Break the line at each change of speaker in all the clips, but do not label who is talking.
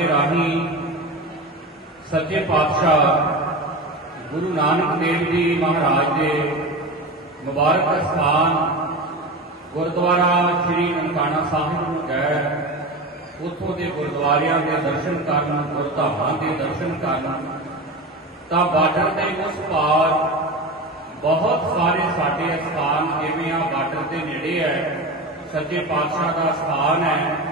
ਦੇ ਰਾਹੀਂ ਸੱਚੇ ਪਾਤਸ਼ਾਹ ਗੁਰੂ ਨਾਨਕ ਦੇਵ ਜੀ ਮਹਾਰਾਜ ਦੇ ਮੁਬਾਰਕ ਸਥਾਨ ਗੁਰਦੁਆਰਾ ਸ੍ਰੀ ਨਨਕਾਣਾ ਸਾਹਿਬ ਨੂੰ ਗਏ ਉੱਥੋਂ ਦੇ ਗੁਰਦੁਆਰਿਆਂ ਦੇ ਦਰਸ਼ਨ ਕਰਨ, ਗੁਰਧਾਮਾਂ ਦੇ ਦਰਸ਼ਨ ਕਰਨ, ਤਾਂ ਬਾਰਡਰ ਦੇ ਉਸ ਪਾਰ ਬਹੁਤ ਸਾਰੇ ਸਾਡੇ ਸਥਾਨ ਜਿਵੇਂ ਆ ਬਾਰਡਰ ਦੇ ਨੇੜੇ ਹੈ, ਸੱਚੇ ਪਾਤਸ਼ਾਹ ਦਾ ਸਥਾਨ ਹੈ।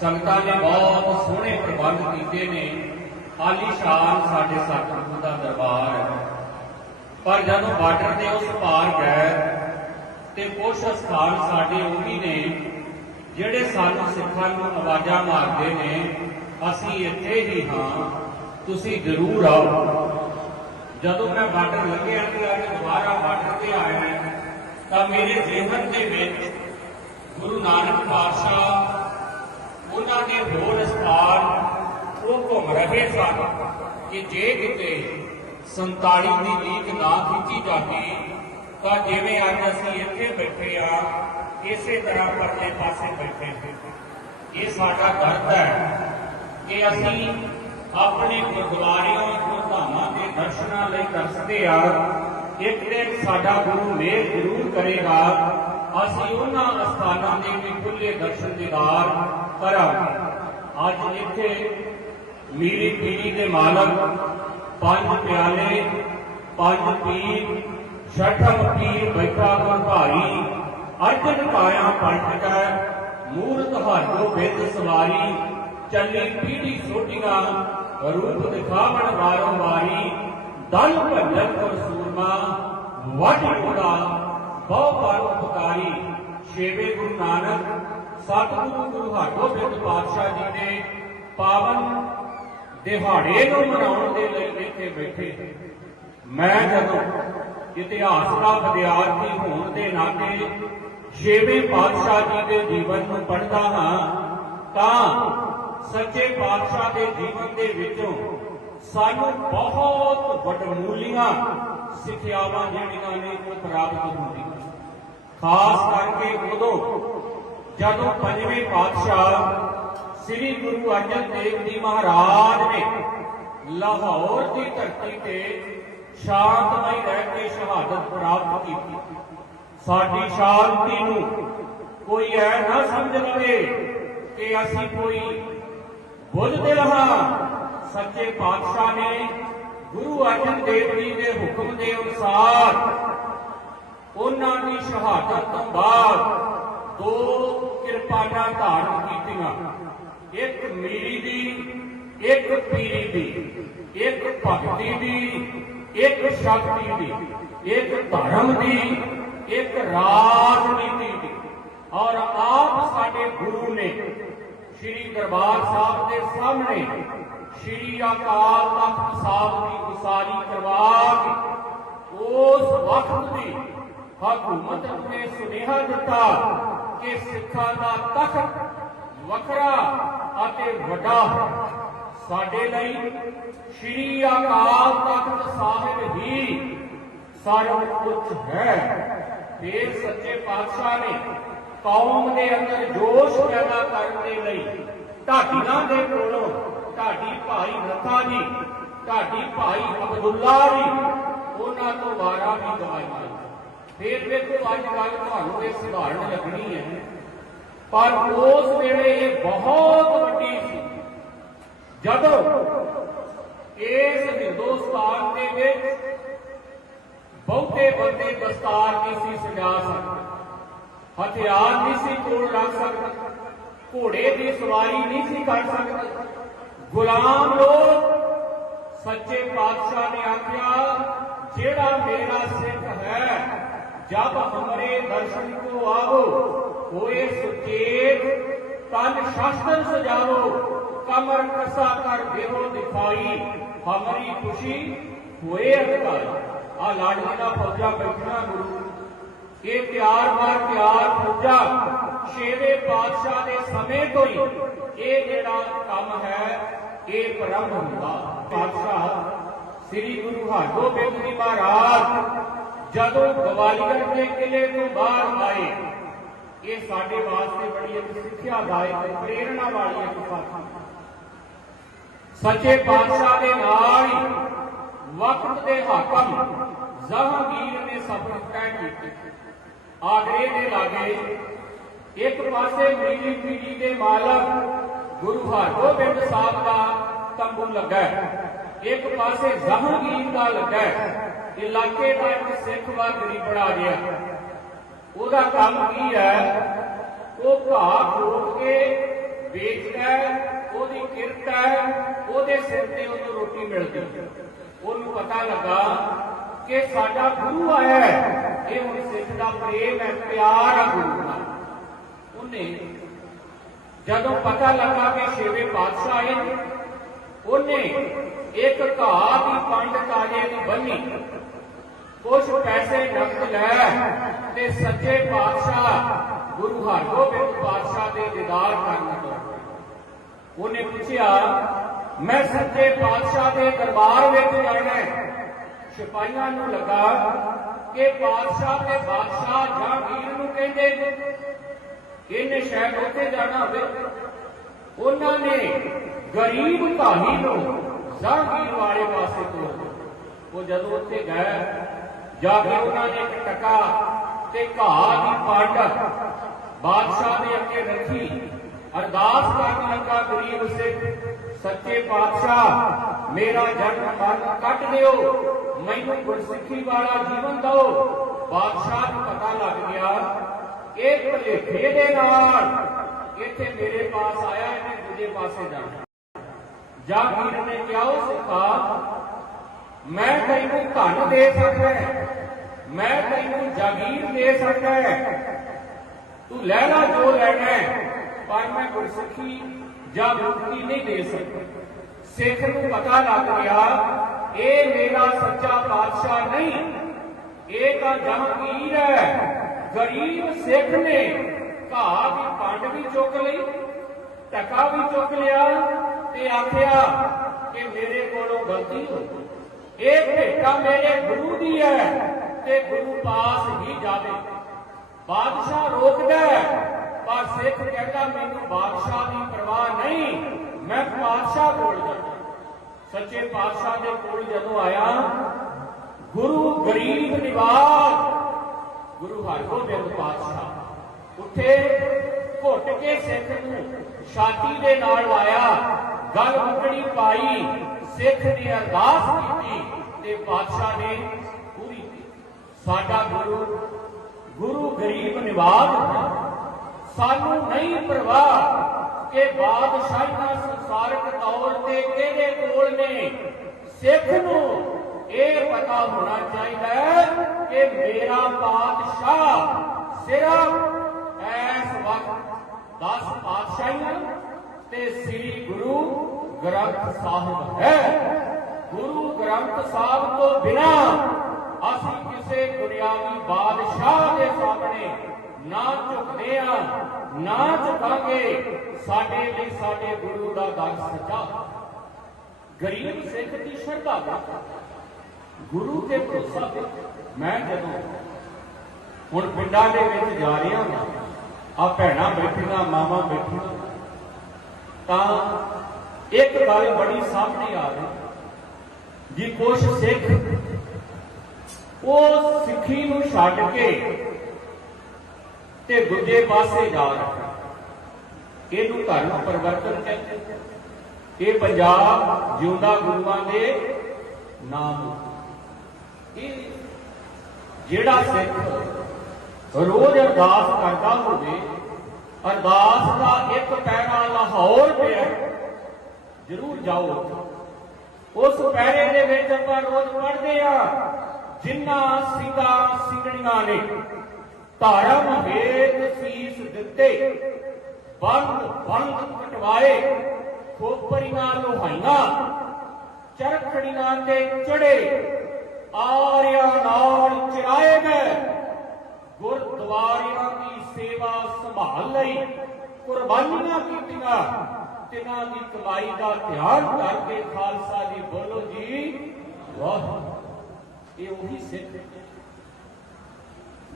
ਸੰਗਤਾਂ ਨੇ ਬਹੁਤ ਸੋਹਣੇ ਪ੍ਰਬੰਧ ਕੀਤੇ ਨੇ। ਆਲੀਸ਼ਾਨ ਸਾਡੇ ਸਤਿਗੁਰੂ ਦਾ ਦਰਬਾਰ ਹੈ। ਪਰ ਜਦੋਂ ਬਾਰਡਰ ਦੇ ਉਸ ਪਾਰ ਗਏ ਤੇ ਕੁਝ ਸਥਾਨ ਸਾਡੇ ਉਹ ਵੀ ਨੇ, ਜਿਹੜੇ ਸਾਨੂੰ ਸਿੱਖਾਂ ਨੂੰ ਆਵਾਜ਼ਾਂ ਮਾਰਦੇ ਨੇ, ਅਸੀਂ ਇੱਥੇ ਹੀ ਹਾਂ, ਤੁਸੀਂ ਜ਼ਰੂਰ ਆਓ। ਜਦੋਂ ਮੈਂ ਬਾਰਡਰ ਲੱਗਿਆ ਤੇ ਅੱਜ ਦੁਬਾਰਾ ਬਾਰਡਰ ਤੇ ਆਇਆ, ਤਾਂ ਮੇਰੇ ਜ਼ਿਹਨ ਦੇ ਵਿੱਚ ਗੁਰੂ ਨਾਨਕ ਪਾਤਸ਼ਾਹ ਉਹਨਾਂ ਦੇ ਹੋਰ ਸਥਾਨ ਉਹ ਘੁੰਮ ਰਹੇ ਸਨ ਕਿ ਜੇ ਕਿਤੇ 47 ਦੀ ਲੀਕ ਨਾ ਖਿੱਚੀ ਜਾਂਦੀ, ਤਾਂ ਜਿਵੇਂ ਅੱਜ ਅਸੀਂ ਇੱਥੇ ਬੈਠੇ ਆ ਇਸੇ ਤਰ੍ਹਾਂ ਪਰਲੇ ਪਾਸੇ ਬੈਠੇ ਇਹ ਸਾਡਾ ਦਰਦ ਹੈ ਕਿ ਅਸੀਂ ਆਪਣੇ ਗੁਰਦੁਆਰਿਆਂ ਗੁਰਧਾਮਾਂ ਦੇ ਦਰਸ਼ਨਾਂ ਲਈ ਤਰਸਦੇ ਆ ਇੱਕ ਦਿਨ ਸਾਡਾ ਗੁਰੂ ਮੇਰ ਜ਼ਰੂਰ ਕਰੇਗਾ। ਅਸੀਂ ਉਹਨਾਂ ਅਸਥਾਨਾਂ ਦੇ ਵੀ ਖੁੱਲੇ ਦਰਸ਼ਨ ਦੀਦਾਰ ਕਰਾਂਗੇ ਅੱਜ ਇੱਥੇ ਮੀਰੀ ਪੀਰੀ ਦੇ ਮਾਲਕ, ਪੰਜ ਪਿਆਲੇ, ਪੰਜ ਪੀਰ ਛਠਮ ਪੀਰ ਬੈਠਾ ਗੁਰ ਭਾਰੀ ਅਰਜਨ ਕਾਇਆ ਪੰਟ ਕੈ ਮੂਰਤ ਹਾਜੋ ਬਿੰਦ ਸਵਾਰੀ, ਚੱਲੀ ਪੀੜੀ ਸੋਟੀਆਂ ਰੂਪ ਦਿਖਾਵਣ ਵਾਰੋ ਵਾਰੀ, ਦਲ ਭੰਜਨ ਕਰ ਸੂਰਮਾ ਵੱਡ ਕੁੜਾ ਬਹੁ ਪਰ ਉਪਕਾਰੀ ਛੇਵੇਂ ਗੁਰੂ ਨਾਨਕ ਸਤਿਗੁਰੂ ਗੁਰੂ ਹਰਗੋਬਿੰਦ ਪਾਤਸ਼ਾਹ ਜੀ ਦੇ ਪਾਵਨ ਦਿਹਾੜੇ ਨੂੰ ਮਨਾਉਣ ਦੇ ਲਈ ਇੱਥੇ ਬੈਠੇ। ਮੈਂ ਜਦੋਂ ਇਤਿਹਾਸ ਦਾ ਵਿਦਿਆਰਥੀ ਹੋਣ ਦੇ ਨਾਤੇ ਛੇਵੇਂ ਪਾਤਸ਼ਾਹ ਜੀ ਦੇ ਜੀਵਨ ਨੂੰ ਪੜ੍ਹਦਾ ਹਾਂ, ਤਾਂ ਸੱਚੇ ਪਾਤਸ਼ਾਹ ਦੇ ਜੀਵਨ ਦੇ ਵਿੱਚੋਂ ਸਾਨੂੰ ਬਹੁਤ ਵੱਡਮੂਲੀਆਂ ਸਿੱਖਿਆਵਾਂ ਜਿਹੜੀਆਂ ਨੇ ਉਹ ਪ੍ਰਾਪਤ ਹੁੰਦੀਆਂ। ਖਾਸ ਕਰਕੇ ਉਦੋਂ ਜਦੋਂ ਪੰਜਵੇਂ ਪਾਤਸ਼ਾਹ ਸ੍ਰੀ ਗੁਰੂ ਅਰਜਨ ਦੇਵ ਜੀ ਮਹਾਰਾਜ ਨੇ ਲਾਹੌਰ ਦੀ ਧਰਤੀ ਤੇ ਸ਼ਾਂਤਮਈ ਰਹਿ ਕੇ ਸ਼ਹਾਦਤ ਪ੍ਰਾਪਤ ਕੀਤੀ। ਸਾਡੀ ਸ਼ਾਂਤੀ ਨੂੰ ਕੋਈ ਐ ਨਾ ਸਮਝ ਲਵੇ ਕਿ ਅਸੀਂ ਕੋਈ ਬੁੱਝਦੇ ਹਾਂ। ਸੱਚੇ ਪਾਤਸ਼ਾਹ ਨੇ ਗੁਰੂ ਅਰਜਨ ਦੇਵ ਜੀ ਦੇ ਹੁਕਮ ਦੇ ਅਨੁਸਾਰ ਉਹਨਾਂ ਦੀ ਸ਼ਹਾਦਤ ਤੋਂ ਬਾਅਦ ਦੋ ਕਿਰਪਾਨਾਂ ਧਾਰਨ ਕੀਤੀਆਂ। ਇੱਕ ਮੀਰੀ ਦੀ, ਇੱਕ ਪੀਰੀ ਦੀ, ਇੱਕ ਭਗਤੀ ਦੀ, ਇੱਕ ਸ਼ਕਤੀ ਦੀ, ਇੱਕ ਧਰਮ ਦੀ, ਇੱਕ ਰਾਜਨੀਤੀ ਦੀ। ਔਰ ਆਪ ਸਾਡੇ ਗੁਰੂ ਨੇ ਸ੍ਰੀ ਦਰਬਾਰ ਸਾਹਿਬ ਦੇ ਸਾਹਮਣੇ ਸ੍ਰੀ ਅਕਾਲ ਤਖਤ ਸਾਹਿਬ ਦੀ ਉਸਾਰੀ ਕਰਵਾ ਕੇ ਉਸ ਵਕਤ ਦੀ ਹਕੂਮਤ ਨੇ ਸੁਨੇਹਾ ਦਿੱਤਾ ਕਿ ਸਿੱਖਾਂ ਦਾ ਤਖਤ ਵੱਖਰਾ ਅਤੇ ਵੱਡਾ ਸਾਡੇ ਲਈ ਸ੍ਰੀ ਅਕਾਲ ਤਖਤ ਸਾਹਿਬ ਹੀ ਸਾਰਾ ਕੁਝ ਹੈ। ਫਿਰ ਸੱਚੇ ਪਾਤਸ਼ਾਹ ਨੇ ਕੌਮ ਦੇ ਅੰਦਰ ਜੋਸ਼ ਪੈਦਾ ਕਰਨ ਦੇ ਲਈ ਢਾਡੀਆਂ ਦੇ ਕੋਲੋਂ ਢਾਡੀ ਭਾਈ ਰਤਾ ਜੀ, ਢਾਡੀ ਭਾਈ ਅਬਦੁੱਲਾ ਜੀ, ਉਹਨਾਂ ਤੋਂ ਵਾਰਾ ਵੀ ਗਵਾਈਆਂ। ਫਿਰ ਵੇਖੋ ਅੱਜ ਗੱਲ ਤੁਹਾਨੂੰ ਇਹ ਸਧਾਰਨ ਲੱਗਣੀ ਹੈ। ਪਰ ਉਸ ਵੇਲੇ ਇਹ ਬਹੁਤ ਵੱਡੀ ਸੀ। ਜਦੋਂ ਇਸ ਹਿੰਦੁਸਤਾਨ ਦੇ ਵਿੱਚ ਬਹੁਤੇ ਬੰਦੇ ਦਸਤਾਰ ਨਹੀਂ ਸੀ ਸਜਾ ਸਕਦੇ, ਹਥਿਆਰ ਨਹੀਂ ਸੀ ਕੋਲ ਰੱਖ ਸਕਦੇ, ਘੋੜੇ ਦੀ ਸਵਾਰੀ ਨਹੀਂ ਸੀ ਕਰ ਸਕਦੇ, ਗੁਲਾਮ ਲੋਕ ਸੱਚੇ ਪਾਤਸ਼ਾਹ ਨੇ ਆਖਿਆ, ਜਿਹੜਾ ਮੇਰਾ ਸਿੱਖ ਹੈ ਜਬ ਹਮਰੇ ਦਰਸ਼ਨ ਕੋ ਆਵੋ, ਹੋਏ ਸੁਚੇਤ, ਤਨ ਸ਼ਾਸਤਰ ਸਜਾਵੋ, ਕਮਰ ਕਸਾ ਕਰ ਦੇਵੋ ਦਿਖਾਈ, ਹਮਾਰੀ ਖੁਸ਼ੀ ਹੋਏ ਅਧਿਕਾਰ। ਆ ਲਾਡਲੀ ਦਾ ਫੌਜਾ ਬੈਠਣਾ ਗੁਰੂ। ਇਹ ਪਿਆਰ ਮਾਰ ਪਿਆਰ ਫੌਜਾ, ਛੇਵੇਂ ਪਾਤਸ਼ਾਹ ਦੇ ਸਮੇਂ ਤੋਂ ਹੀ ਇਹ ਜਿਹੜਾ ਕੰਮ ਹੈ, ਇਹ ਪ੍ਰਾਰੰਭ ਹੁੰਦਾ। ਪਾਤਸ਼ਾਹ, ਸ੍ਰੀ ਗੁਰੂ ਹਰਗੋਬਿੰਦ ਜੀ ਮਹਾਰਾਜ ਜਦੋਂ ਗਵਾਲੀਅਰ ਦੇ ਕਿਲੇ ਤੋਂ ਬਾਹਰ ਆਏ, ਇਹ ਸਾਡੇ ਵਾਸਤੇ ਬੜੀ ਇੱਕ ਸਿੱਖਿਆਦਾਇਕ ਪ੍ਰੇਰਣਾ ਵਾਲੀ ਇੱਕ ਸਾਖੀ ਸੱਚੇ ਪਾਤਸ਼ਾਹ ਦੇ ਨਾਲ ਹੀ ਵਕਤ ਦੇ ਹਾਕਮ ਜ਼ਹਾਂਗੀਰ ਨੇ ਸਫ਼ਰ ਤੈਅ ਕੀਤੀ। ਆਗਰੇ ਦੇ ਲਾਗੇ ਇੱਕ ਪਾਸੇ ਮੀਲੀ ਪੀੜੀ ਦੇ ਮਾਲਕ ਗੁਰੂ ਹਰਗੋਬਿੰਦ ਸਾਹਿਬ ਦਾ ਤੰਬੂ ਲੱਗਾ ਇੱਕ ਪਾਸੇ ਜ਼ਹਾਂਗੀਰ ਦਾ ਲੱਗਾ ਇਲਾਕੇ ਦਾ ਇੱਕ ਸਿੱਖ ਵਾ ਗਰੀਬੜਾ ਗਿਆ ਉਹਦਾ ਕੰਮ ਕੀ ਹੈ? ਉਹ ਘਾਹ ਖੋਦ ਕੇ ਵੇਚਦਾ ਉਹਦੀ ਕਿਰਤ ਹੈ, ਉਹਦੇ ਸਿਰ ਤੇ ਉਹਨੂੰ ਰੋਟੀ ਮਿਲਦੀ ਉਹਨੂੰ ਪਤਾ ਲੱਗਾ ਕਿ ਸਾਡਾ ਗੁਰੂ ਆਇਆ ਹੈ। ਇਹ ਹੁਣ ਸਿੱਖ ਦਾ ਪ੍ਰੇਮ ਹੈ, ਪਿਆਰ ਹੈ ਗੁਰੂ ਦਾ। ਉਹਨੇ ਜਦੋਂ ਪਤਾ ਲੱਗਾ ਕਿ ਛੇਵੇਂ ਪਾਤਸ਼ਾਹ ਆਏ, ਉਹਨੇ ਇੱਕ ਘਾਹ ਦੀ ਪੰਡ ਤਾਜੇ ਦੀ ਬੰਨੀ। ਕੁਝ ਪੈਸੇ ਨਕਦ ਲੈ ਤੇ ਸੱਚੇ ਪਾਤਸ਼ਾਹ ਗੁਰੂ ਹਰਗੋਬਿੰਦ ਪਾਤਸ਼ਾਹ ਦੇ ਦੀਦਾਰ ਕਰਨ ਤੋਂ ਉਹਨੇ ਪੁੱਛਿਆ, ਮੈਂ ਸੱਚੇ ਪਾਤਸ਼ਾਹ ਦੇ ਦਰਬਾਰ ਵਿੱਚ ਜਾਣਾ ਹੈ। ਸਿਪਾਹੀਆਂ ਨੂੰ ਲੱਗਾ ਕਿ ਪਾਤਸ਼ਾਹ ਤੇ ਬਾਦਸ਼ਾਹ ਜਾਂ ਵੀਰ ਨੂੰ ਕਹਿੰਦੇ ਇਹਨੇ ਸ਼ਾਇਦ ਉੱਥੇ ਜਾਣਾ ਹੋਵੇ। ਉਹਨਾਂ ਨੇ ਗਰੀਬ ਭਾਈ ਨੂੰ ਜਹਾਂਗੀਰ ਵਾਲੇ ਪਾਸੇ ਤੋਂ। ਉਹ ਜਦੋਂ ਉੱਥੇ ਗਏ, ਜਾ ਕੇ ਉਹਨਾਂ ਨੇ ਇੱਕ ਟਕਾ ਤੇ ਘਾਹ ਦੀ ਪੰਡ ਬਾਦਸ਼ਾਹ ਦੇ ਅੱਗੇ ਰੱਖੀ। ਅਰਦਾਸ ਕਰਨ ਲੱਗਾ ਗਰੀਬ ਸਿੱਖ, ਸੱਚੇ ਪਾਤਸ਼ਾਹ, ਮੇਰਾ ਜਨਮ ਮਰਨ ਕੱਟ ਦਿਓ, ਮੈਨੂੰ ਗੁਰਸਿੱਖੀ ਵਾਲਾ ਜੀਵਨ ਦਿਓ। ਬਾਦਸ਼ਾਹ ਨੂੰ ਪਤਾ ਲੱਗ ਗਿਆ, ਇਹ ਭਲੇਖੇ ਦੇ ਨਾਲ ਇੱਥੇ ਮੇਰੇ ਪਾਸ ਆਇਆ, ਇਹਨੇ ਦੂਜੇ ਪਾਸੇ ਜਾਣਾ। ਜਾਗੀਰ ਨੇ ਕਿਹਾ ਉਹ ਸਿੱਖਾ ਮੈਂ ਤੈਨੂੰ ਧਨ ਦੇ ਸਕਦਾ ਮੈਂ ਤੈਨੂੰ ਜਾਗੀਰ ਦੇ ਸਕਦਾ ਤੂੰ ਲੈ ਜੋ ਲੈਣਾ ਪਰ ਮੈਂ ਗੁਰਸਿੱਖੀ ਜਾਂ ਮੁਕਤੀ ਨਹੀਂ ਦੇ ਸਕਦਾ। ਸਿੱਖ ਨੂੰ ਪਤਾ ਲੱਗ ਗਿਆ, ਇਹ ਮੇਰਾ ਸੱਚਾ ਪਾਤਸ਼ਾਹ ਨਹੀਂ। ਇਹ ਤਾਂ ਜਹਾਂਗੀਰ ਹੈ। ਗਰੀਬ ਸਿੱਖ ਨੇ ਘਾਹ ਦੀ ਪੰਡ ਵੀ ਚੁੱਕ ਲਈ, ਟਕਾ ਵੀ ਚੁੱਕ ਲਿਆ ਤੇ ਆਖਿਆ ਕਿ ਮੇਰੇ ਕੋਲੋਂ ਗਲਤੀ ਹੋ ਗਈ। ਇਹ ਭੇਟਾ ਮੇਰੇ ਗੁਰੂ ਦੀ ਹੈ ਤੇ ਗੁਰੂ ਪਾਸ ਹੀ ਜਾਵੇ। ਬਾਦਸ਼ਾਹ ਰੋਕਦਾ ਹੈ, ਪਰ ਸਿੱਖ ਕਹਿੰਦਾ ਮੈਨੂੰ ਬਾਦਸ਼ਾਹ ਦੀ ਪਰਵਾਹ ਨਹੀਂ ਮੈਂ ਪਾਤਸ਼ਾਹ ਕੋਲ ਜਾਣਾ ਸੱਚੇ ਪਾਤਸ਼ਾਹ ਦੇ ਕੋਲ ਜਦੋਂ ਆਇਆ ਗੁਰੂ ਗਰੀਬ ਨਿਵਾਸ ਗੁਰੂ ਹਰਗੋਬਿੰਦ ਪਾਤਸ਼ਾਹ ਉੱਥੇ ਘੁੱਟ ਕੇ ਸਿੱਖ ਨੂੰ ਛਾਤੀ ਦੇ ਨਾਲ ਲਾਇਆ। ਗਲ ਮੁਕੜੀ ਪਾਈ ਸਿੱਖ ਨੇ ਅਰਦਾਸ ਕੀਤੀ ਤੇ ਪਾਤਸ਼ਾਹ ਨੇ ਪੂਰੀ ਸਾਡਾ ਗੁਰੂ ਗੁਰੂ ਗਰੀਬ ਨਿਵਾਜ ਸਾਨੂੰ ਨਹੀਂ ਪਰਵਾਹ ਕਿ ਬਾਦਸ਼ਾਹੀਆਂ ਸੰਸਾਰਿਕ ਤੌਰ ਤੇ ਕਿਹਦੇ ਕੋਲ ਨੇ। ਸਿੱਖ ਨੂੰ ਇਹ ਪਤਾ ਹੋਣਾ ਚਾਹੀਦਾ ਹੈ ਕਿ ਮੇਰਾ ਬਾਦਸ਼ਾਹ ਸਿਰਫ ਇਸ ਵਕਤ 10 ਪਾਤਸ਼ਾਹੀਆਂ ਤੇ ਸ੍ਰੀ ਗੁਰੂ ਗ੍ਰੰਥ ਸਾਹਿਬ ਹੈ। ਗੁਰੂ ਗ੍ਰੰਥ ਸਾਹਿਬ ਤੋਂ ਬਿਨਾ ਅਸੀਂ ਕਿਸੇ ਦੁਨਿਆਵੀ ਬਾਦਸ਼ਾਹ ਦੇ ਸਾਹਮਣੇ ਨਾ ਝੁਕਦੇ ਆ ਨਾ ਝੁਕਾਂਗੇ। ਸਾਡੇ ਲਈ ਸਾਡੇ ਗੁਰੂ ਦਾ ਦਰ ਸੱਚਾ। ਗਰੀਬ ਸਿੱਖ ਦੀ ਸ਼ਰਧਾ ਦਾ ਗੁਰੂ ਤੇ ਭਰੋਸਾ ਤੇ ਮੈਂ ਜਦੋਂ ਹੁਣ ਪਿੰਡਾਂ ਦੇ ਵਿੱਚ ਜਾ ਰਿਹਾ ਹਾਂ ਆ ਭੈਣਾਂ ਬੈਠੀਆਂ, ਮਾਵਾਂ ਬੈਠੀਆਂ ਤਾਂ ਇੱਕ ਗੱਲ ਬੜੀ ਸਾਹਮਣੇ ਆ ਰਹੀ ਜੀ, ਕੁਛ ਸਿੱਖ ਉਹ ਸਿੱਖੀ ਨੂੰ ਛੱਡ ਕੇ ਤੇ ਦੂਜੇ ਪਾਸੇ ਜਾ ਰਹੇ ਇਹਨੂੰ ਧਰਮ ਪਰਿਵਰਤਨ ਕਹਿੰਦੇ ਇਹ ਪੰਜਾਬ ਜਿਉਂਦਾ ਗੁਰੂਆਂ ਦੇ ਨਾਮ ਇਹ ਜਿਹੜਾ ਸਿੱਖ ਰੋਜ਼ ਅਰਦਾਸ ਕਰਦਾ ਹੋਵੇ ਅਰਦਾਸ ਦਾ ਇੱਕ ਪੈਰਾ ਲਾਹੌਰ ਪਿਆ। ਜ਼ਰੂਰ ਜਾਓ। ਉਸ ਪੈਰੇ ਦੇ ਵਿੱਚ ਆਪਾਂ ਰੋਜ਼ ਪੜ੍ਹਦੇ ਆ ਜਿਨ੍ਹਾਂ ਸਿੰਘਾਂ ਸਿੰਘਣੀਆਂ ਨੇ। ਧਰਮ ਹੇਤ ਸੀਸ ਦਿੱਤੇ, ਬੰਦ ਬੰਦ ਕਟਵਾਏ, ਖੋਪਰੀਆਂ ਲੋਹਾਈਆਂ, ਚਰਖੜੀਆਂ ਤੇ ਚੜੇ, ਆਰਿਆ ਨਾਲ ਚਰਾਏ ਗਏ। ਗੁਰਦੁਆਰਿਆਂ ਦੀ ਸੇਵਾ ਸੰਭਾਲ ਲਈ ਕੁਰਬਾਨੀਆਂ ਕੀਤੀਆਂ। ਤਿਨਾਂ ਦੀ ਕਮਾਈ ਦਾ ਧਿਆਨ ਕਰਕੇ ਖਾਲਸਾ ਜੀ ਬੋਲੋ ਜੀ ਵਾਹ ਇਹ ਉਹੀ ਸਿੱਖ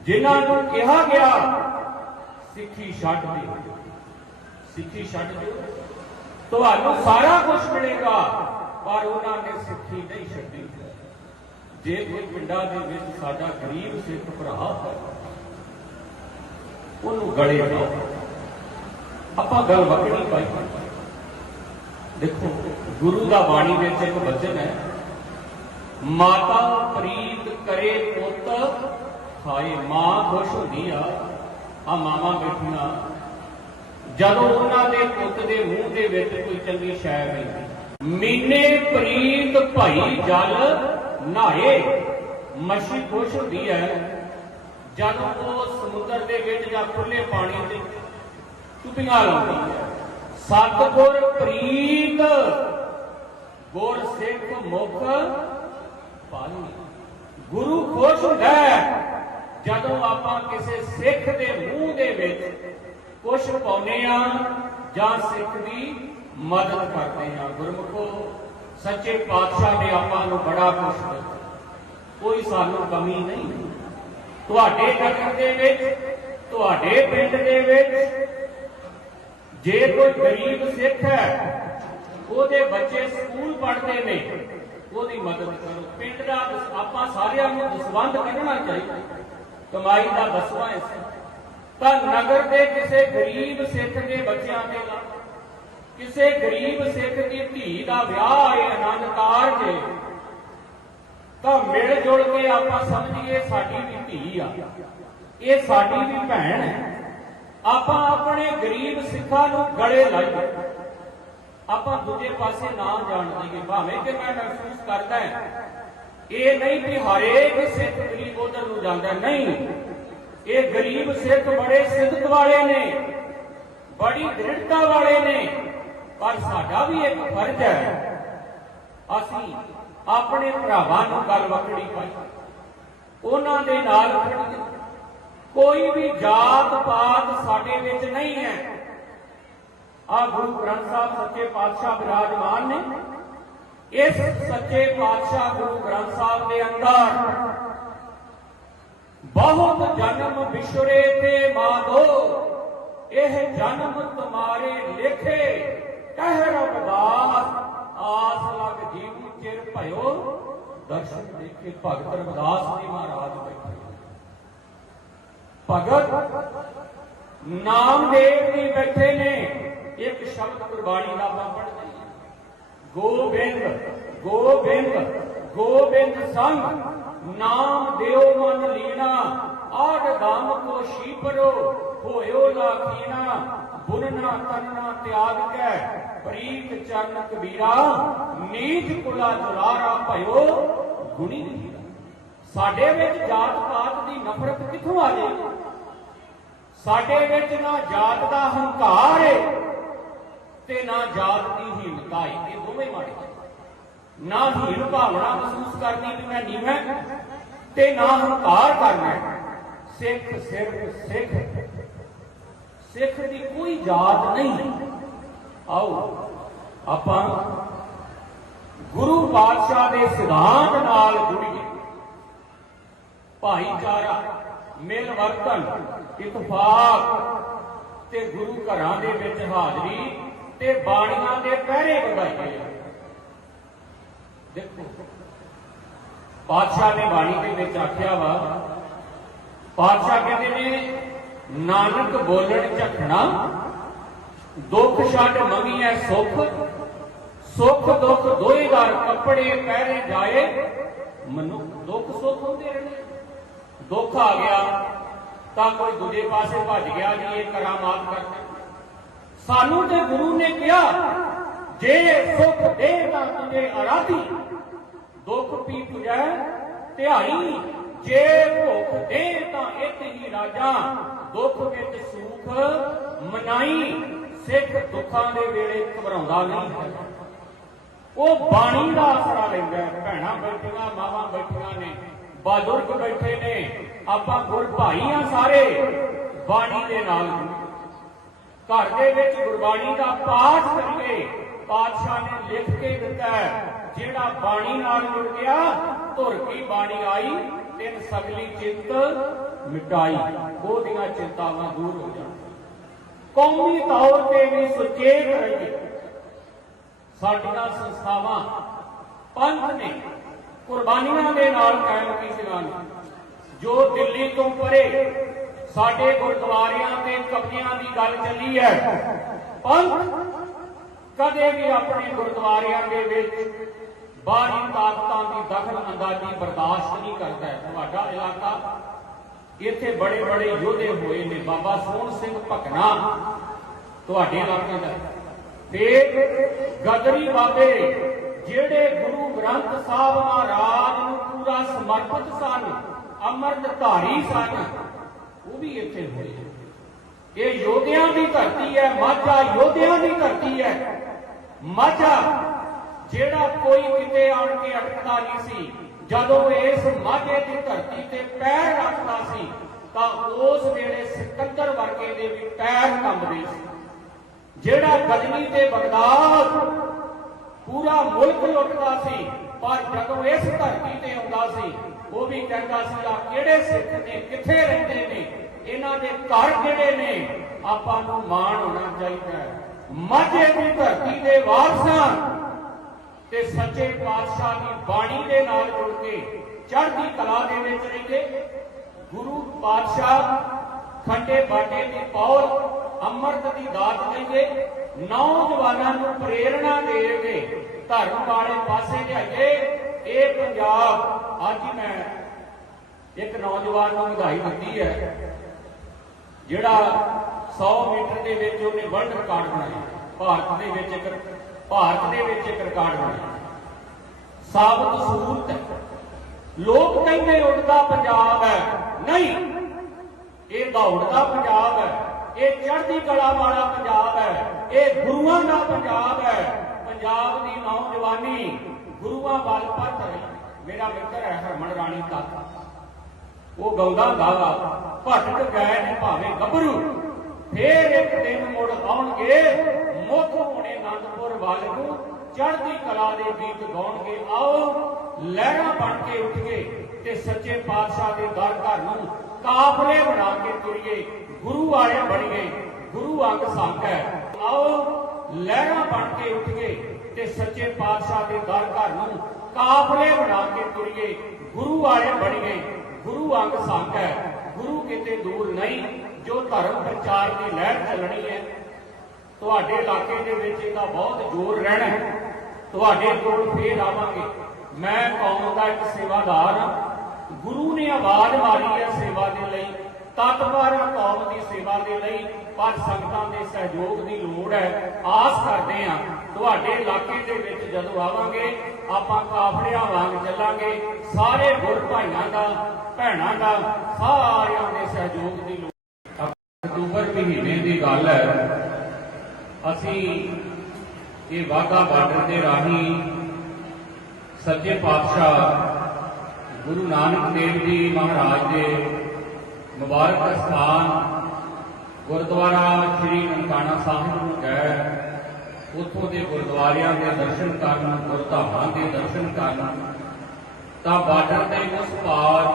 ਜਿਨ੍ਹਾਂ ਨੂੰ ਕਿਹਾ ਗਿਆ, ਸਿੱਖੀ ਛੱਡ ਦਿਓ ਸਿੱਖੀ ਛੱਡ ਦਿਓ। ਤੁਹਾਨੂੰ ਸਾਰਾ ਕੁਝ ਮਿਲੇਗਾ, ਪਰ ਉਹਨਾਂ ਨੇ ਸਿੱਖੀ ਨਹੀਂ ਛੱਡੀ। ਜੇ ਕੋਈ ਪਿੰਡਾਂ ਦੇ ਵਿੱਚ ਸਾਡਾ ਗਰੀਬ ਸਿੱਖ ਭਰਾ ਹੈ ਉਹਨੂੰ ਗਲੇ ਲਾਓ ਆਪਾਂ ਗੱਲ ਵਕੜੀ ਪਾਈ। ਦੇਖੋ, ਗੁਰੂ ਦਾ ਬਾਣੀ ਵਿੱਚ ਇੱਕ ਵਚਨ ਹੈ, ਮਾਤਾ ਪ੍ਰੀਤ ਕਰੇ ਪੁੱਤ ਖਾਏ ਮਾਂ ਖੁਸ਼ ਹੁੰਦੀ ਆ ਆ ਮਾਮਾ ਬੈਠੀਆਂ। ਜਦੋਂ ਉਹਨਾਂ ਦੇ ਪੁੱਤ ਦੇ ਮੂੰਹ ਦੇ ਵਿੱਚ ਕੋਈ ਚੰਗੀ ਸ਼ੈ ਨਹੀਂ ਮੀਨੇ ਪ੍ਰੀਤ ਭਾਈ ਜਲ ਨਹਾਏ, ਮੱਛੀ ਖੁਸ਼ ਹੁੰਦੀ ਹੈ। ਜਦੋਂ ਉਹ ਸਮੁੰਦਰ ਦੇ ਵਿੱਚ ਜਾਂ ਖੁੱਲੇ ਪਾਣੀ ਦੇ ਟੁੱਟੀਆਂ ਲਾਉਂਦੀ ਹੈ। ਸਤਿਗੁਰ ਪ੍ਰੀਤ, ਗੁਰ ਸਿੱਖ ਮੁਖ ਪਾਣੀ ਗੁਰੂ ਖੁਸ਼ ਹੁੰਦਾ ਜਦੋਂ ਆਪਾਂ ਕਿਸੇ ਸਿੱਖ ਦੇ ਮੂੰਹ ਦੇ ਵਿੱਚ ਕੁਝ ਪਾਉਨੇ ਆ ਜਾਂ ਸਿੱਖ ਦੀ ਮਦਦ ਕਰਦੇ ਆ ਗੁਰਮੁਖੋ, ਸੱਚੇ ਪਾਤਸ਼ਾਹ ਨੇ ਆਪਾਂ ਨੂੰ ਬੜਾ ਕੁਝ ਦਿੱਤਾ ਕੋਈ ਸਾਨੂੰ ਕਮੀ ਨਹੀਂ। ਤੁਹਾਡੇ ਨਗਰ ਦੇ ਵਿੱਚ, ਤੁਹਾਡੇ ਪਿੰਡ ਦੇ ਵਿੱਚ, ਜੇ ਕੋਈ ਗਰੀਬ ਸਿੱਖ ਹੈ, ਉਹਦੇ ਬੱਚੇ ਸਕੂਲ ਪੜ੍ਹਦੇ ਨੇ, ਉਹਦੀ ਮਦਦ ਕਰੋ। ਪਿੰਡ ਦਾ ਆਪਾਂ ਸਾਰਿਆਂ ਨੂੰ ਦਸਵੰਧ ਕੱਢਣਾ ਚਾਹੀਦਾ। ਕਮਾਈ ਦਾ ਦਸਵਾਂ ਹਿੱਸਾ। ਤਾਂ ਨਗਰ ਦੇ ਕਿਸੇ ਗਰੀਬ ਸਿੱਖ ਦੇ ਬੱਚਿਆਂ ਦੇ ਨਾਲ, ਕਿਸੇ ਗਰੀਬ ਸਿੱਖ ਦੀ ਧੀ ਦਾ ਵਿਆਹ ਹੈ ਆਨੰਦ ਕਾਰਜ ਹੈ ਤਾਂ ਮਿਲ ਜੁਲ ਕੇ ਆਪਾਂ ਸਮਝੀਏ ਸਾਡੀ ਵੀ ਧੀ ਆ। ਇਹ ਸਾਡੀ ਵੀ ਭੈਣ ਹੈ। ਆਪਾਂ ਆਪਣੇ ਗਰੀਬ ਸਿੱਖਾਂ ਨੂੰ ਗਲੇ ਲਾਈਏ। ਆਪਾਂ ਦੂਜੇ ਪਾਸੇ ਨਾ ਜਾਣ ਦਈਏ। ਭਾਵੇਂ ਕਿ ਮੈਂ ਮਹਿਸੂਸ ਕਰਦਾ ਹਾਂ, ਇਹ ਨਹੀਂ ਕਿ ਹਰੇਕ ਸਿੱਖ ਗਰੀਬ ਉਧਰ ਨੂੰ ਜਾਂਦਾ। ਨਹੀਂ, ਇਹ ਗਰੀਬ ਸਿੱਖ ਬੜੇ ਸਿੱਧਕ ਵਾਲੇ ਨੇ, ਬੜੀ ਦ੍ਰਿੜਤਾ ਵਾਲੇ ਨੇ। ਪਰ ਸਾਡਾ ਵੀ ਇੱਕ ਫਰਜ਼ ਹੈ, ਅਸੀਂ ਆਪਣੇ ਭਰਾਵਾਂ ਨੂੰ ਗੱਲ ਵਕੜੀ ਪਾਈ। ਉਹਨਾਂ ਦੇ ਨਾਲ ਖੜੀਏ ਕੋਈ ਵੀ ਜਾਤ ਪਾਤ ਸਾਡੇ ਵਿੱਚ ਨਹੀਂ ਹੈ। ਆ ਗੁਰੂ ਗ੍ਰੰਥ ਸਾਹਿਬ ਸੱਚੇ ਪਾਤਸ਼ਾਹ ਵਿਰਾਜਮਾਨ ਨੇ। ਇਸ ਸੱਚੇ ਪਾਤਸ਼ਾਹ ਗੁਰੂ ਗ੍ਰੰਥ ਸਾਹਿਬ ਦੇ ਅੰਦਰ ਬਹੁਤ ਜਨਮ ਵਿਛੜੇ ਤੇ ਮਾਧੋ ਇਹ ਜਨਮ ਤੁਮਾਰੇ ਲਿਖੇ, ਕਹਿ ਰਬਦਾਸ ਆਸ ਲਗ ਜੀਵ ਚਿਰ ਭਇਓ। ਦਰਸ਼ਨ ਦੇਖੇ ਭਗਤ ਰਬਦਾਸ ਜੀ ਮਹਾਰਾਜ ਬੈਠੇ। ਭਗਤ ਨਾਮਦੇਵ ਜੀ ਬੈਠੇ ਨੇ। ਇੱਕ ਸ਼ਬਦ ਗੁਰਬਾਣੀ ਦਾ ਆਪਾਂ ਪੜ੍ਹਦੇ ਹਾਂ। ਗੋਬਿੰਦ ਗੋਬਿੰਦ ਗੋਬਿੰਦ ਸੰਗ। ਨਾਮ ਦਿਓ ਮਨ ਲੀਣਾ। ਆੜ ਗਮ ਕੋ ਸ਼ੀਪਰੋ, ਹੋਇਓ ਲਾਖੀਨਾ ਬੁਨਨਾ ਤਨਨਾ ਤਿਆਗ ਕੈ। ਪ੍ਰੀਤ ਚਰਨ ਕਬੀਰਾ ਨੀਚ ਕੁਲਾ ਜੁਲਾਰਾ ਭਇਓ, ਗੁਣੀ ਸਾਡੇ ਵਿੱਚ ਜਾਤ ਪਾਤ ਦੀ ਨਫ਼ਰਤ ਕਿੱਥੋਂ ਆ ਜਾਏਗੀ ਸਾਡੇ ਵਿੱਚ ਨਾ ਜਾਤ ਦਾ ਹੰਕਾਰ ਹੈ ਤੇ ਨਾ ਜਾਤ ਦੀ ਹੀਨਤਾ ਹੈ ਇਹ ਦੋਵੇਂ ਮਾੜੇ ਨਾ ਹੀਨ ਭਾਵਨਾ ਮਹਿਸੂਸ ਕਰਨੀ ਕਿ ਮੈਂ ਨੀਵਾਂ, ਤੇ ਨਾ ਹੰਕਾਰ ਕਰਨਾ। ਸਿੱਖ ਸਿਰਫ ਸਿੱਖ। ਸਿੱਖ ਦੀ ਕੋਈ ਜਾਤ ਨਹੀਂ। ਆਓ, ਆਪਾਂ ਗੁਰੂ ਪਾਤਸ਼ਾਹ ਦੇ ਸਿਧਾਂਤ ਨਾਲ ਜੁੜੀਏ। ਭਾਈਚਾਰਾ, ਮਿਲ ਵਰਤਨ, ਇਤਫਾਕ ਤੇ ਗੁਰੂ ਘਰਾਂ ਦੇ ਵਿੱਚ ਹਾਜ਼ਰੀ ਤੇ ਬਾਣੀਆਂ ਦੇ ਪਹਿਰੇ ਵਧਾਈਏ ਦੇਖੋ, ਪਾਤਸ਼ਾਹ ਨੇ ਬਾਣੀ ਦੇ ਵਿੱਚ ਆਖਿਆ ਵਾ, ਪਾਤਸ਼ਾਹ ਕਹਿੰਦੇ ਨੇ ਨਾਨਕ ਬੋਲਣ ਝਖਣਾ ਦੁੱਖ ਛੱਡ ਮੰਗੀਐ ਸੁਖ। ਸੁਖ ਦੁੱਖ ਦੋਏ ਘਰ ਕੱਪੜੇ ਪਹਿਰੇ ਜਾਏ। ਮਨੁੱਖ ਦੁੱਖ ਸੁੱਖ ਹੁੰਦੇ ਰਹਿੰਦੇ ਦੁੱਖ ਆ ਗਿਆ ਤਾਂ ਕੋਈ ਦੂਜੇ ਪਾਸੇ ਭੱਜ ਗਿਆ ਜੀ, ਇਹ ਕਰਾਮਾਤ ਕਰਦੇ ਸਾਨੂੰ ਤੇ ਗੁਰੂ ਨੇ ਕਿਹਾ, ਜੇ ਸੁਖ ਦੇ ਤਾਂ ਤੁਝੇ ਅਰਾਧੀ ਦੁੱਖ ਪੀ ਪੁਜੈ ਧਿਆਈ। ਜੇ ਭੁੱਖ ਦੇ ਤਾਂ ਇੱਕ ਹੀ ਰਾਜਾ, ਦੁੱਖ ਵਿੱਚ ਸੁਖ, ਮਨਾਈ, ਸਿੱਖ ਦੁੱਖਾਂ ਦੇ ਵੇਲੇ ਘਬਰਾਉਂਦਾ ਨਹੀਂ ਉਹ ਬਾਣੀ ਦਾ ਆਸਰਾ ਲੈਂਦਾ ਹੈ। ਭੈਣਾਂ ਬੈਠੀਆਂ, ਮਾਵਾਂ ਬੈਠੀਆਂ ਨੇ, ਬਜ਼ੁਰਗ ਬੈਠੇ ਨੇ, ਆਪਾਂ ਗੁਰ ਭਾਈ ਆ ਸਾਰੇ, ਬਾਣੀ ਦੇ ਨਾਲ। ਘਰ ਦੇ ਵਿੱਚ ਗੁਰਬਾਣੀ ਦਾ ਪਾਠ ਕਰੀਏ, ਪਾਤਸ਼ਾਹ ਨੇ ਲਿਖ ਕੇ ਦਿੱਤਾ ਜਿਹੜਾ ਬਾਣੀ ਨਾਲ ਜੁੜ ਗਿਆ, ਧੁਰ ਕੀ ਬਾਣੀ ਆਈ ਤਿੰਨ ਸਗਲੀ ਚਿੰਤ, ਮਿਟਾਈ। ਉਹਦੀਆਂ ਚਿੰਤਾਵਾਂ ਦੂਰ ਹੋ ਜਾਣ ਕੌਮੀ ਤੌਰ ਤੇ ਵੀ ਸੁਚੇਤ ਰਹੀਏ। ਸਾਡੀਆਂ ਸੰਸਥਾਵਾਂ ਪੰਥ ਨੇ ਕੁਰਬਾਨੀਆਂ ਦੇ ਨਾਲ ਕਾਇਮ ਕੀਤੀਆਂ ਨੇ। ਜੋ ਦਿੱਲੀ ਤੋਂ ਪਰੇ ਸਾਡੇ ਗੁਰਦੁਆਰਿਆਂ ਤੇ ਕਬਜ਼ਿਆਂ ਦੀ ਗੱਲ ਚੱਲੀ ਹੈ, ਪੰਥ ਕਦੇ ਵੀ ਆਪਣੇ ਗੁਰਦੁਆਰਿਆਂ ਦੇ ਵਿੱਚ ਬਾਹਰੀ ਤਾਕਤਾਂ ਦੀ ਦਖਲ ਅੰਦਾਜ਼ੀ ਬਰਦਾਸ਼ਤ ਨਹੀਂ ਕਰਦਾ ਤੁਹਾਡਾ ਇਲਾਕਾ ਇੱਥੇ ਬੜੇ ਬੜੇ ਯੋਧੇ ਹੋਏ ਨੇ। ਬਾਬਾ ਸੋਹਣ ਸਿੰਘ ਭਕਨਾ ਤੁਹਾਡੇ ਇਲਾਕੇ ਦਾ ਤੇ ਗਦਰੀ ਬਾਬੇ, ਜਿਹੜੇ ਗੁਰੂ ਗ੍ਰੰਥ ਸਾਹਿਬ ਮਹਾਰਾਜ ਨੂੰ ਪੂਰਾ ਸਮਰਪਿਤ ਸਨ ਅੰਮ੍ਰਿਤ ਧਾਰੀ ਸਨ, ਉਹ ਵੀ ਇੱਥੇ ਹੋਏ ਇਹ ਯੋਧਿਆਂ ਦੀ ਧਰਤੀ ਹੈ, ਮਾਝਾ ਯੋਧਿਆਂ ਦੀ ਧਰਤੀ ਹੈ। ਮਾਝਾ ਜਿਹੜਾ ਕੋਈ ਕਿਤੇ ਆਣ ਕੇ ਅਟਕਦਾ ਨਹੀਂ ਸੀ, ਜਦੋਂ ਇਸ ਮਾਝੇ ਦੀ ਧਰਤੀ ਤੇ ਪੈਰ ਰੱਖਦਾ ਸੀ, ਤਾਂ ਉਸ ਵੇਲੇ ਸਿਕੰਦਰ ਵਰਗੇ ਦੇ ਵੀ ਪੈਰ ਕੰਬਦੇ ਸੀ। ਜਿਹੜਾ ਗਜਨੀ ਤੇ ਬਗਦਾਦ ਪੂਰਾ ਮੁਲਕ ਲੁੱਟਦਾ ਸੀ, ਪਰ ਜਦੋਂ ਇਸ ਧਰਤੀ ਤੇ ਆਉਂਦਾ ਸੀ, ਉਹ ਵੀ ਕਹਿੰਦਾ ਸੀ ਆ ਕਿਹੜੇ ਸਿੱਖ ਨੇ, ਕਿੱਥੇ ਰਹਿੰਦੇ ਨੇ? ਇਹਨਾਂ ਦੇ ਘਰ ਕਿਹੜੇ ਨੇ? ਆਪਾਂ ਨੂੰ ਮਾਣ ਹੋਣਾ ਚਾਹੀਦਾ ਹੈ। ਮਾਝੇ ਦੀ ਧਰਤੀ ਦੇ ਵਾਰਸਾਂ ਤੇ ਸੱਚੇ ਪਾਤਸ਼ਾਹ ਦੀ ਬਾਣੀ ਦੇ ਨਾਲ ਜੁੜ ਕੇ ਚੜ੍ਹਦੀ ਕਲਾ ਦੇ ਵਿੱਚ ਰਹਿੰਦੇ ਗੁਰੂ ਪਾਤਸ਼ਾਹ ਖੰਡੇ ਬਾਟੇ ਦੀ ਪੌਲ, ਅੰਮ੍ਰਿਤ ਦੀ ਦਾਤ ਦੇਗੇ ਨੌਜਵਾਨਾਂ ਨੂੰ ਪ੍ਰੇਰਣਾ ਦੇ ਕੇ ਧਰਮ ਵਾਲੇ ਪਾਸੇ ਲਿਆਈਏ। ਇਹ ਪੰਜਾਬ, ਅੱਜ ਮੈਂ ਇੱਕ ਨੌਜਵਾਨ ਨੂੰ ਵਧਾਈ ਦਿੱਤੀ ਹੈ, ਜਿਹੜਾ 100 ਮੀਟਰ ਦੇ ਵਿੱਚ ਉਹਨੇ ਵਰਲਡ ਰਿਕਾਰਡ ਬਣਾਇਆ ਭਾਰਤ ਦੇ ਵਿੱਚ ਇੱਕ ਭਾਰਤ ਦੇ ਵਿੱਚ ਇੱਕ ਰਿਕਾਰਡ ਬਣਿਆ ਸਾਬਤ ਸੂਰਤ ਹੈ। ਲੋਕ ਕਹਿੰਦੇ ਉੱਡਦਾ ਪੰਜਾਬ ਹੈ। ਨਹੀਂ, ਇਹ ਦੌੜਦਾ ਪੰਜਾਬ ਹੈ। ਇਹ ਚੜ੍ਹਦੀ ਕਲਾ ਵਾਲਾ ਪੰਜਾਬ ਹੈ। ਇਹ ਗੁਰੂਆਂ ਦਾ ਪੰਜਾਬ ਹੈ। ਪੰਜਾਬ ਦੀ ਨੌਜਵਾਨੀ ਗੁਰੂਆਂ ਵੱਲ ਪੱਤ ਰਹੀ। ਮੇਰਾ ਮਿੱਤਰ ਹੈ ਹਰਮਨ ਰਾਣੀ ਕਾਕਾ। ਉਹ ਗਾਉਂਦਾ ਗਾਵਾ ਭਟਕ ਗਏ ਨੇ ਭਾਵੇਂ ਗੱਭਰੂ। ਫੇਰ ਇੱਕ ਦਿਨ ਮੁੜ ਆਉਣਗੇ ਮੁੱਖ ਹੋਣੇ ਅਨੰਦਪੁਰ ਵੱਲ ਚੜ੍ਹਦੀ ਕਲਾ ਦੇ ਗੀਤ ਗਾਉਣਗੇ। ਆਓ, ਲਹਿਰਾਂ ਬਣ ਕੇ ਉੱਠ ਕੇ ਤੇ ਸੱਚੇ ਪਾਤਸ਼ਾਹ ਦੇ ਦਰ ਘਰ ਨੂੰ ਕਾਫਲੇ ਬਣਾ ਕੇ ਤੁਰੀਏ। ਗੁਰੂ ਵਾਲੇ ਬਣੀਏ, ਗੁਰੂ ਅੰਗ ਸੰਗ ਆਓ, ਲਹਿਰਾਂ ਬਣ ਕੇ ਉੱਠ ਕੇ ਤੇ ਸੱਚੇ ਪਾਤਸ਼ਾਹ ਦੇ ਦਰ ਘਰ ਨੂੰ ਕਾਫਲੇ ਬਣਾ ਕੇ ਤੁਰੀਏ। ਗੁਰੂ ਵਾਲੇ ਬਣੀਏ, ਗੁਰੂ ਅੰਗ ਸੰਗ ਹੈ ਗੁਰੂ ਕਿਤੇ ਦੂਰ ਨਹੀਂ, ਜੋ ਧਰਮ ਪ੍ਰਚਾਰ ਦੀ ਲਹਿਰ ਚੱਲਣੀ ਹੈ ਤੁਹਾਡੇ ਇਲਾਕੇ ਦੇ ਵਿੱਚ ਇਹਦਾ ਬਹੁਤ ਜ਼ੋਰ ਰਹਿਣਾ ਹੈ। ਤੁਹਾਡੇ ਕੋਲ ਫੇਰ ਆਵਾਂਗੇ। ਮੈਂ ਕੌਮ ਦਾ ਇੱਕ ਸੇਵਾਦਾਰ ਹਾਂ। ਗੁਰੂ ਨੇ ਆਵਾਜ਼ ਮਾਰੀ ਹੈ ਸੇਵਾ ਦੇ ਲਈ। ਤਤਪਰ ਕੌਮ ਦੀ ਸੇਵਾ ਦੇ ਲਈ, ਪਰ ਸੰਗਤਾਂ ਦੇ ਸਹਿਯੋਗ ਦੀ ਲੋੜ ਹੈ। ਆਸ ਕਰਦੇ ਹਾਂ ਤੁਹਾਡੇ ਇਲਾਕੇ ਦੇ ਵਿੱਚ ਜਦੋਂ ਆਵਾਂਗੇ, ਆਪਾਂ ਕਾਫਲਿਆਂ ਵਾਂਗ ਚੱਲਾਂਗੇ। ਸਾਰੇ ਗੁਰ ਭਾਈਆਂ ਦਾ, ਭੈਣਾਂ ਦਾ ਸਾਰਿਆਂ ਦੇ ਸਹਿਯੋਗ ਦੀ ਲੋੜ ਅਕਤੂਬਰ ਮਹੀਨੇ ਦੀ ਗੱਲ ਹੈ। ਅਸੀਂ ਇਹ ਵਾਗਾ ਬਾਰਡਰ ਦੇ ਰਾਹੀਂ ਸੱਚੇ ਪਾਤਸ਼ਾਹ ਗੁਰੂ ਨਾਨਕ ਦੇਵ ਜੀ ਮਹਾਰਾਜ ਦੇ ਮੁਬਾਰਕ ਸਥਾਨ ਗੁਰਦੁਆਰਾ ਸ੍ਰੀ ਨਨਕਾਣਾ ਸਾਹਿਬ ਨੂੰ ਗਏ। ਉੱਥੋਂ ਦੇ ਗੁਰਦੁਆਰਿਆਂ ਦੇ ਦਰਸ਼ਨ ਕਰਨ, ਗੁਰਧਾਮਾਂ ਦੇ ਦਰਸ਼ਨ ਕਰਨ। ਤਾਂ ਬਾਰਡਰ ਦੇ ਉਸ ਪਾਰ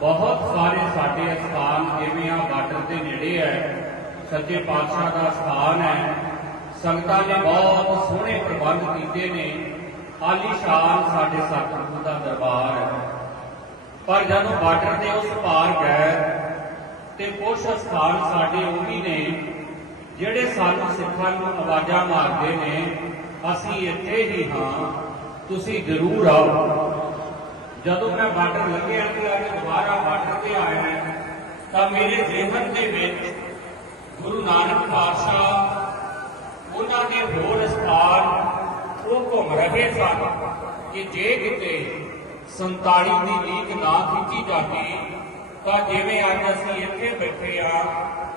ਬਹੁਤ ਸਾਰੇ ਸਾਡੇ ਸਥਾਨ ਜਿਵੇਂ ਆ ਬਾਰਡਰ ਦੇ ਨੇੜੇ ਹੈ। ਸੱਚੇ ਪਾਤਸ਼ਾਹ ਦਾ ਸਥਾਨ ਹੈ। ਸੰਗਤਾਂ ਨੇ ਬਹੁਤ ਸੋਹਣੇ ਪ੍ਰਬੰਧ ਕੀਤੇ ਨੇ। ਆਲੀਸ਼ਾਨ ਸਾਡੇ ਸਤਿਗੁਰੂ ਦਾ ਦਰਬਾਰ ਹੈ। ਪਰ ਜਦੋਂ ਬਾਰਡਰ ਦੇ ਉਸ ਪਾਰ ਗਏ ਤੇ ਕੁਝ ਸਥਾਨ ਸਾਡੇ ਉਹ ਵੀ ਨੇ, ਜਿਹੜੇ ਸਾਨੂੰ ਸਿੱਖਾਂ ਨੂੰ ਆਵਾਜ਼ਾਂ ਮਾਰਦੇ ਨੇ, ਅਸੀਂ ਇੱਥੇ ਹੀ ਹਾਂ। ਤੁਸੀਂ ਜ਼ਰੂਰ ਆਓ। ਜਦੋਂ ਮੈਂ ਬਾਰਡਰ ਲੱਗਿਆ ਤੇ ਅੱਜ ਦੁਬਾਰਾ ਬਾਰਡਰ ਤੇ ਆਇਆ, ਤਾਂ ਮੇਰੇ ਜੀਵਨ ਦੇ ਵਿੱਚ ਗੁਰੂ ਨਾਨਕ ਪਾਤਸ਼ਾਹ, ਉਹਨਾਂ ਦੇ ਹੋਰ ਸਥਾਨ ਉਹ ਘੁੰਮ ਰਹੇ ਸਨ ਕਿ ਜੇ ਕਿਤੇ 47 ਦੀ ਲੀਕ ਨਾ ਕੀਤੀ ਜਾਂਦੀ, ਤਾਂ ਜਿਵੇਂ ਅੱਜ ਅਸੀਂ ਇੱਥੇ ਬੈਠੇ ਆ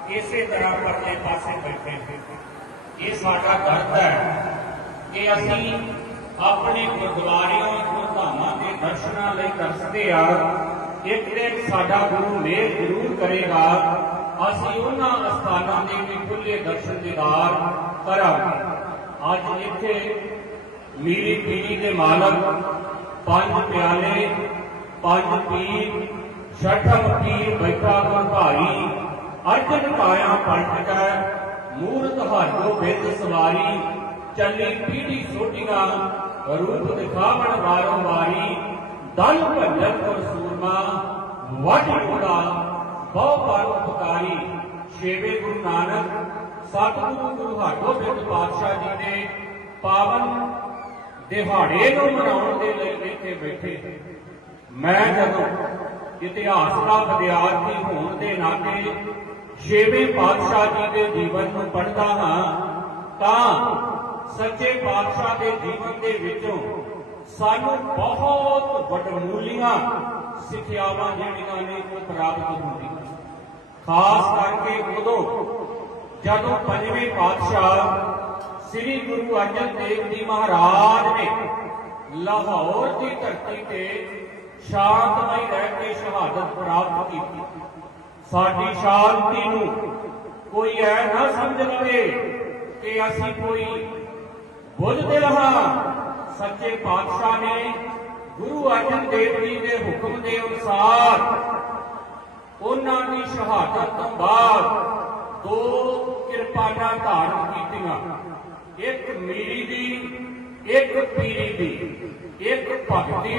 ਇਸੇ ਤਰ੍ਹਾਂ ਪਰਲੇ ਪਾਸੇ ਬੈਠੇ ਹਾਂ। ਇਹ ਸਾਡਾ ਦਰਦ ਹੈ ਕਿ ਅਸੀਂ ਆਪਣੇ ਗੁਰਦੁਆਰਿਆਂ ਗੁਰਧਾਮਾਂ ਦੇ ਦਰਸ਼ਨਾਂ ਲਈ ਤਰਸਦੇ ਆ ਇੱਕ ਦਿਨ ਸਾਡਾ ਗੁਰੂ ਮੇਰ ਜ਼ਰੂਰ ਕਰੇਗਾ ਅਸੀਂ ਉਹਨਾਂ ਅਸਥਾਨਾਂ ਦੇ ਵੀ ਖੁੱਲੇ ਦਰਸ਼ਨ ਦੀਦਾਰ ਕਰਾਂਗੇ। ਅੱਜ ਇੱਥੇ ਮੀਰੀ ਪੀਰੀ ਦੇ ਮਾਲਕ, ਪੰਜ ਪਿਆਲੇ, ਪੰਜ ਪੀਰ, ਛਠਮ ਪੀਰ ਬੈਠਾ ਗੁਰ ਭਾਈ ਅਰਜਨ ਕਾਇਆ ਪਲਟ ਕੈ ਮੂਰਤ ਹਾਜੋ ਬਿੰਦ ਸਵਾਰੀ, ਚੱਲੀ ਪੀੜੀ ਸੋਟੀਆਂ ਰੂਪ ਦਿਖਾਵਣ ਵਾਰੋ ਵਾਰੀ, ਦਲ ਭੰਡਨ ਕਰ ਸੂਰਮਾ, ਵਾਢੀ ਉਹਦਾ ਬਹੁ ਪਰ ਉਪਕਾਰੀ ਛੇਵੇਂ ਗੁਰੂ ਨਾਨਕ ਸਤਿਗੁਰੂ ਗੁਰੂ ਹਾਟੋ ਬਿੰਦ ਪਾਤਸ਼ਾਹ ਜੀ ਦੇ ਪਾਵਨ ਦਿਹਾੜੇ ਨੂੰ ਮਨਾਉਣ ਦੇ ਲਈ ਇੱਥੇ ਬੈਠੇ। ਮੈਂ ਜਦੋਂ ਇਤਿਹਾਸ ਦਾ ਵਿਦਿਆਰਥੀ ਹੋਣ ਦੇ ਨਾਤੇ ਛੇਵੇਂ ਪਾਤਸ਼ਾਹ ਜੀ ਦੇ ਜੀਵਨ ਨੂੰ ਪੜ੍ਹਦਾ ਹਾਂ, ਤਾਂ ਸੱਚੇ ਪਾਤਸ਼ਾਹ ਦੇ ਜੀਵਨ ਦੇ ਵਿੱਚੋਂ ਸਾਨੂੰ ਬਹੁਤ ਵੱਡਮੂਲੀਆਂ ਸਿੱਖਿਆਵਾਂ ਜਿਹੜੀਆਂ ਨੇ ਉਹ ਪ੍ਰਾਪਤ ਹੁੰਦੀਆਂ। ਖਾਸ ਕਰਕੇ ਉਦੋਂ ਜਦੋਂ ਪੰਜਵੇਂ ਪਾਤਸ਼ਾਹ ਸ੍ਰੀ ਗੁਰੂ ਅਰਜਨ ਦੇਵ ਜੀ ਮਹਾਰਾਜ ਨੇ ਲਾਹੌਰ ਦੀ ਧਰਤੀ ਤੇ ਸ਼ਾਂਤਮਈ ਰਹਿ ਕੇ ਸ਼ਹਾਦਤ ਪ੍ਰਾਪਤ ਕੀਤੀ। ਸਾਡੀ ਸ਼ਾਂਤੀ ਨੂੰ ਕੋਈ ਐ ਨਾ ਸਮਝ ਲਵੇ ਕਿ ਅਸੀਂ ਕੋਈ ਬੁੱਝਦੇ ਰਹਾ ਸੱਚੇ ਪਾਤਸ਼ਾਹ ਨੇ ਗੁਰੂ ਅਰਜਨ ਦੇਵ ਜੀ ਦੇ ਹੁਕਮ ਦੇ ਅਨੁਸਾਰ ਉਹਨਾਂ ਦੀ ਸ਼ਹਾਦਤ ਤੋਂ ਬਾਅਦ ਦੋ ਕਿਰਪਾਨਾਂ ਧਾਰਨ ਕੀਤੀਆਂ। ਇੱਕ ਮੀਰੀ ਦੀ, ਇੱਕ ਪੀਰੀ ਦੀ, ਇੱਕ ਭਗਤੀ